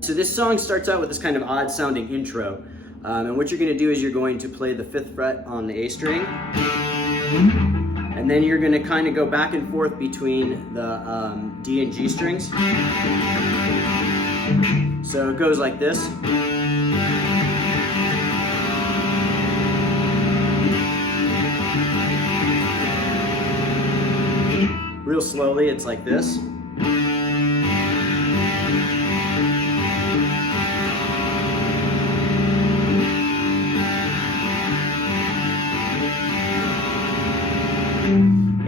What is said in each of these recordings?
So this song starts out with this kind of odd sounding intro. And what you're going to do is you're going to play the 5th fret on the A string. And then you're going to kind of go back and forth between the D and G strings. So it goes like this. Real slowly, it's like this.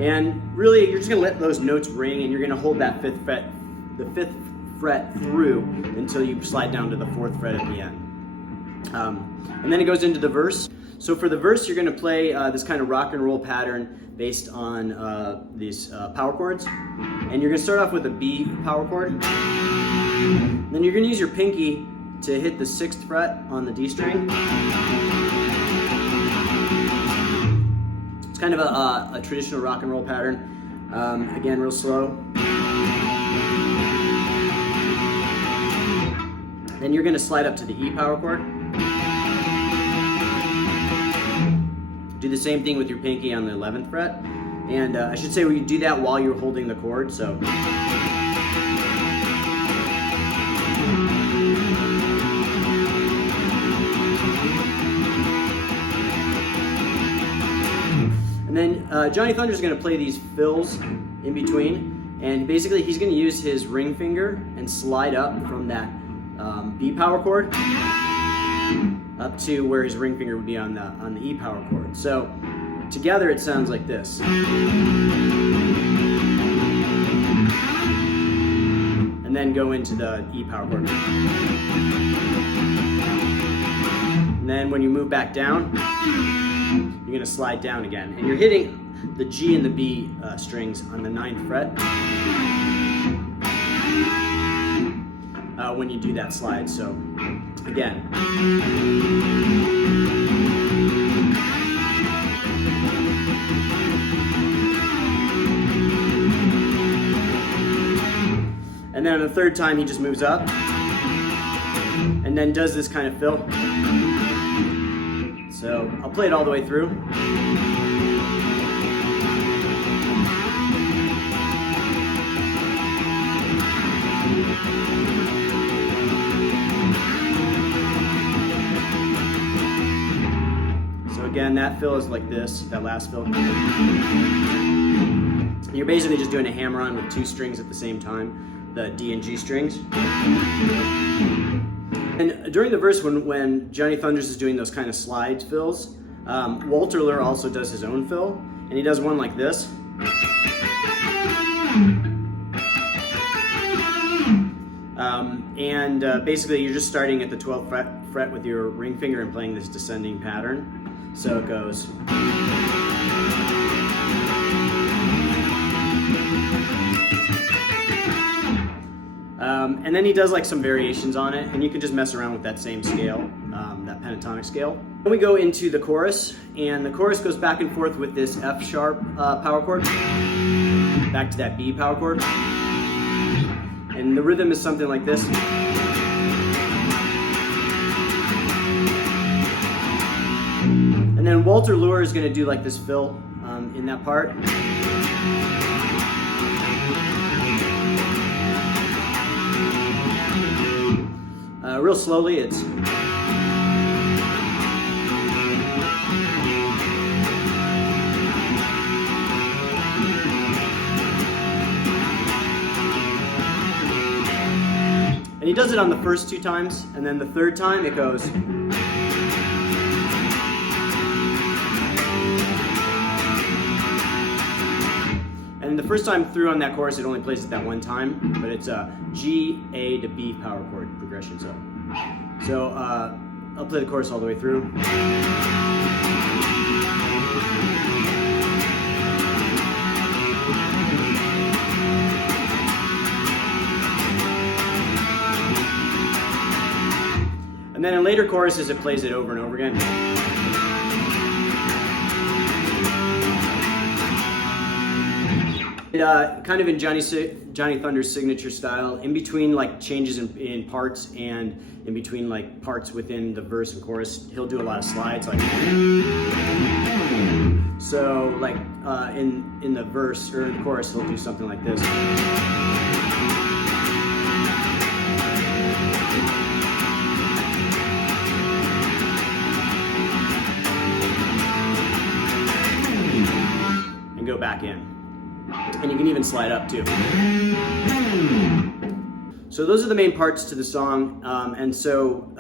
And really, you're just going to let those notes ring, and you're going to hold that 5th fret, the 5th fret through until you slide down to the 4th fret at the end. And then it goes into the verse. So for the verse, you're going to play this kind of rock and roll pattern based on these power chords. And you're going to start off with a B power chord. Then you're going to use your pinky to hit the 6th fret on the D string. It's kind of a traditional rock and roll pattern. Again, real slow. Then you're going to slide up to the E power chord. Do the same thing with your pinky on the 11th fret. And I should say, we do that while you're holding the chord. So. And then Johnny Thunders is going to play these fills in between. And basically, he's going to use his ring finger and slide up from that B power chord up to where his ring finger would be on the E power chord. So together it sounds like this. And then go into the E power chord. And then when you move back down, you're going to slide down again. And you're hitting the G and the B strings on the 9th fret when you do that slide. So again. And then on the 3rd time, he just moves up and then does this kind of fill. So I'll play it all the way through. So again, that fill is like this, that last fill. You're basically just doing a hammer-on with 2 strings at the same time, the D and G strings. And during the verse, when Johnny Thunders is doing those kind of slide fills, Walter Lure also does his own fill, and he does one like this. Basically, you're just starting at the 12th fret with your ring finger and playing this descending pattern. So it goes. And then he does like some variations on it, and you can just mess around with that same scale, that pentatonic scale. Then we go into the chorus, and the chorus goes back and forth with this F sharp power chord, back to that B power chord. And the rhythm is something like this. And then Walter Lure is going to do like this fill in that part. Real slowly, it's. And he does it on the first 2 times, and then the 3rd time it goes. And the first time through on that chorus, it only plays it that 1 time, but it's a G, A to B power chord progression. So I'll play the chorus all the way through. And then in later choruses, it plays it over and over again. Kind of in Johnny Thunders' signature style, in between like changes in parts and in between like parts within the verse and chorus, he'll do a lot of slides. Like, so like in the verse or the chorus, he'll do something like this. And go back in. And you can even slide up too. So those are the main parts to the song. And so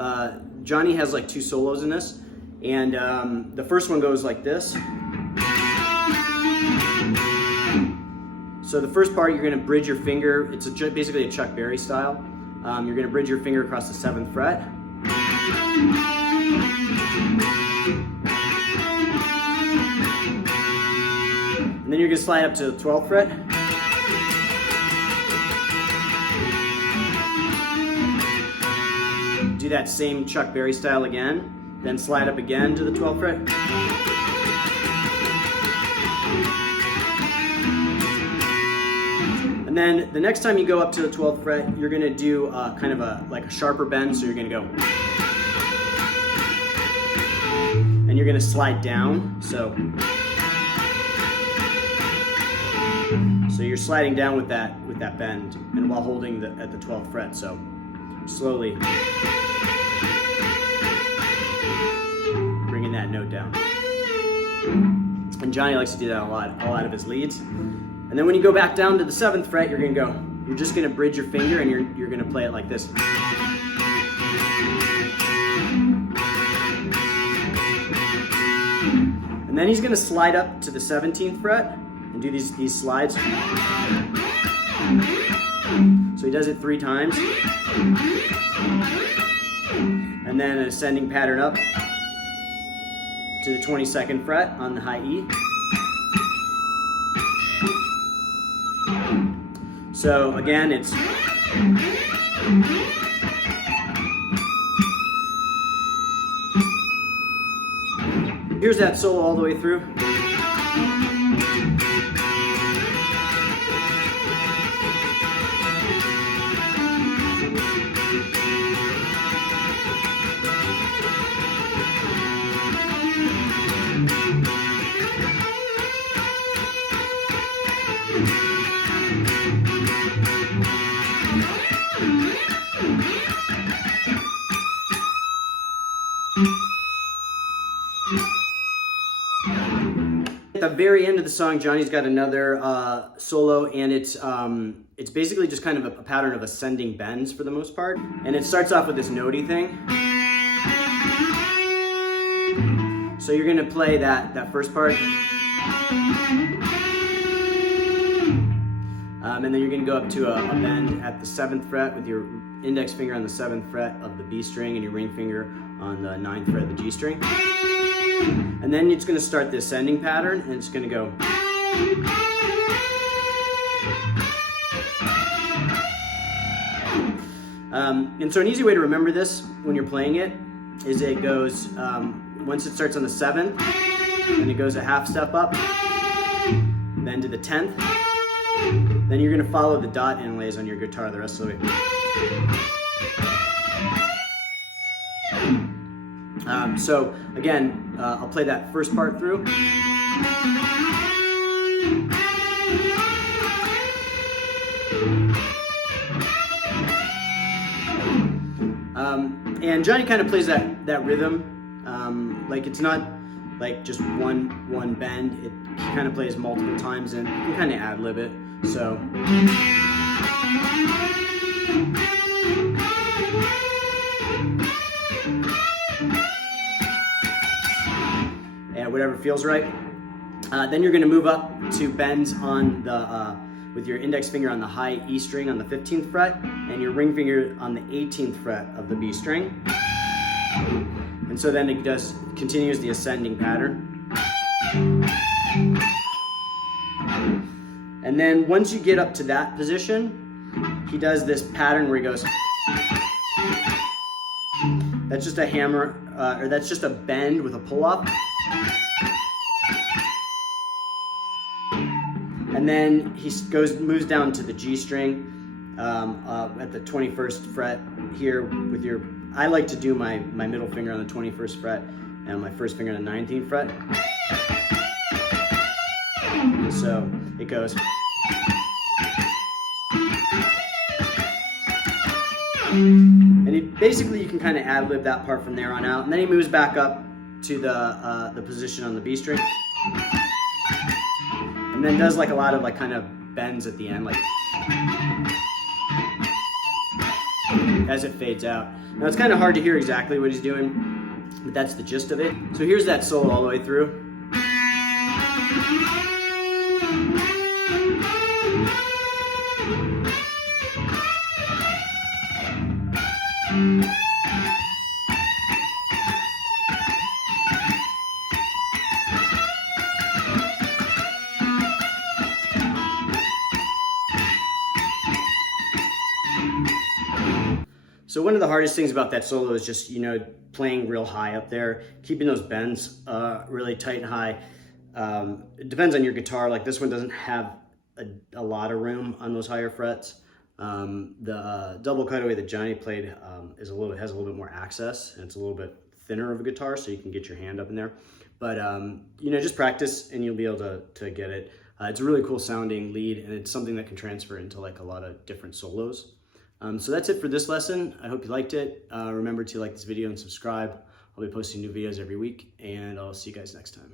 Johnny has like 2 solos in this. And the first one goes like this. So the first part, you're gonna bridge your finger. It's basically a Chuck Berry style. You're gonna bridge your finger across the 7th fret. And then you're gonna slide up to the 12th fret. Do that same Chuck Berry style again. Then slide up again to the 12th fret. And then the next time you go up to the 12th fret, you're gonna do kind of like a sharper bend. So you're gonna go, and you're gonna slide down. So you're sliding down with that bend, and while holding at the 12th fret. So slowly bringing that note down. And Johnny likes to do that a lot of his leads. And then when you go back down to the 7th fret, you're just gonna bridge your finger, and you're gonna play it like this. And then he's gonna slide up to the 17th fret and do these slides. So he does it 3 times. And then an ascending pattern up to the 22nd fret on the high E. So again, it's here's that solo all the way through. At the very end of the song, Johnny's got another solo, and it's basically just kind of a pattern of ascending bends for the most part. And it starts off with this notey thing. So you're gonna play that first part. And then you're gonna go up to a bend at the 7th fret with your index finger on the 7th fret of the B string and your ring finger on the 9th fret of the G string. And then it's gonna start the ascending pattern, and it's gonna go. And so an easy way to remember this when you're playing it is it goes, once it starts on the 7th, then it goes a half step up, then to the 10th, then you're gonna follow the dot inlays on your guitar the rest of the way. So again, I'll play that first part through. And Johnny kind of plays that rhythm, like it's not like just one bend. It kind of plays multiple times, and you can kind of ad-lib it. So. And whatever feels right. Then you're going to move up to bends on the with your index finger on the high E string on the 15th fret, and your ring finger on the 18th fret of the B string. And so then it continues the ascending pattern. And then once you get up to that position, he does this pattern where he goes. That's just a hammer, or that's just a bend with a pull-up. And And then he moves down to the G string at the 21st fret here with your, I like to do my middle finger on the 21st fret and my first finger on the 19th fret. And so it goes. And basically you can kind of ad-lib that part from there on out. And then he moves back up to the position on the B string. And then does like a lot of like kind of bends at the end, like as it fades out. Now it's kind of hard to hear exactly what he's doing, but that's the gist of it. So here's that solo all the way through. So one of the hardest things about that solo is just, playing real high up there, keeping those bends really tight and high. It depends on your guitar. Like this one doesn't have a lot of room on those higher frets. The double cutaway that Johnny played has a little bit more access, and it's a little bit thinner of a guitar, so you can get your hand up in there. But just practice and you'll be able to get it. It's a really cool sounding lead, and it's something that can transfer into like a lot of different solos. So that's it for this lesson. I hope you liked it. Remember to like this video and subscribe. I'll be posting new videos every week, and I'll see you guys next time.